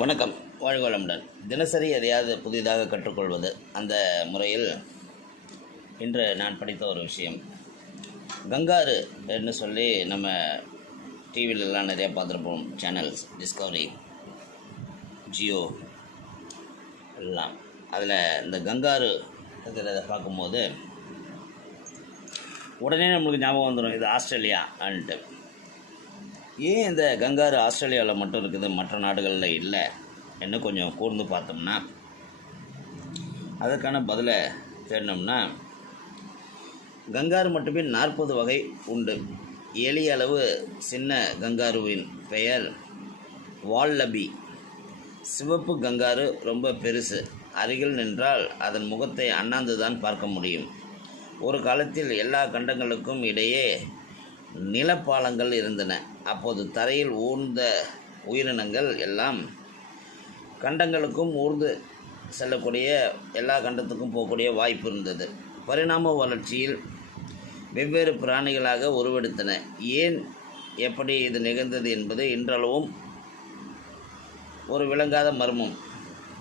வணக்கம். வாழ்வளமுடன் தினசரி எதையாவது புதிதாக கற்றுக்கொள்வது அந்த முறையில் இன்று நான் படித்த ஒரு விஷயம். கங்காரு என்று சொல்லி நம்ம டிவிலெலாம் நிறையா பார்த்துருப்போம். சேனல்ஸ் டிஸ்கவரி ஜியோ எல்லாம். அதில் இந்த கங்காரு இருக்கிறத பார்க்கும்போது உடனே நம்மளுக்கு ஞாபகம் வந்துடும் இது ஆஸ்திரேலியா அப்படின்ட்டு ஏன் இந்த கங்காரு ஆஸ்திரேலியாவில் மட்டும் இருக்குது மற்ற நாடுகளில் இல்லை? என்ன கொஞ்சம் கூர்ந்து பார்த்தோம்னா அதற்கான பதிலை தேடினோம்னா கங்காரு மட்டுமே நாற்பது வகை உண்டு. எளிய அளவு சின்ன கங்காருவின் பெயர் வால்லபி. சிவப்பு கங்காரு ரொம்ப பெருசு. அருகில் நின்றால் அதன் முகத்தை அண்ணாந்து தான் பார்க்க முடியும். ஒரு காலத்தில் எல்லா கண்டங்களுக்கும் இடையே நிலப்பாலங்கள் இருந்தன. அப்போது தரையில் ஊர்ந்த உயிரினங்கள் எல்லாம் கண்டங்களுக்கும் ஊர்ந்து செல்லக்கூடிய எல்லா கண்டத்துக்கும் போகக்கூடிய வாய்ப்பு இருந்தது. பரிணாம வளர்ச்சியில் வெவ்வேறு பிராணிகளாக உருவெடுத்தன. ஏன் எப்படி இது நிகழ்ந்தது என்பது இன்றளவும் ஒரு விளங்காத மர்மம்.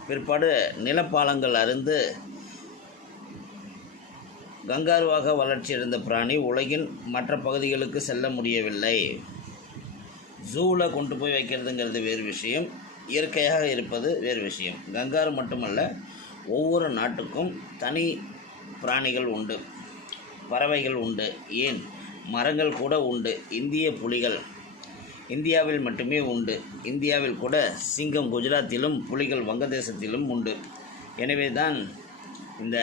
பிற்பாடு நிலப்பாலங்கள் அருந்து கங்காருவாக வளர்ச்சியடைந்த பிராணி உலகின் மற்ற பகுதிகளுக்கு செல்ல முடியவில்லை. ஜூவில் கொண்டு போய் வைக்கிறதுங்கிறது வேறு விஷயம். இயற்கையாக இருப்பது வேறு விஷயம். கங்காரு மட்டுமல்ல ஒவ்வொரு நாட்டுக்கும் தனி பிராணிகள் உண்டு. பறவைகள் உண்டு. ஏன்? மரங்கள் கூட உண்டு. இந்திய புலிகள் இந்தியாவில் மட்டுமே உண்டு. இந்தியாவில் கூட சிங்கம் குஜராத்திலும் புலிகள் வங்கதேசத்திலும் உண்டு. எனவே தான் இந்த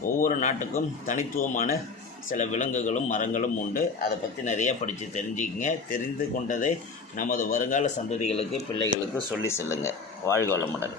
ஒவ்வொரு நாட்டுக்கும் தனித்துவமான சில விலங்குகளும் மரங்களும் உண்டு. அதை பற்றி நிறைய படித்து தெரிஞ்சுக்கங்க. தெரிந்து கொண்டதை நமது வருங்கால சந்ததிகளுக்கு பிள்ளைகளுக்கு சொல்லி செல்லுங்கள் வாழ்க வளமுடன்.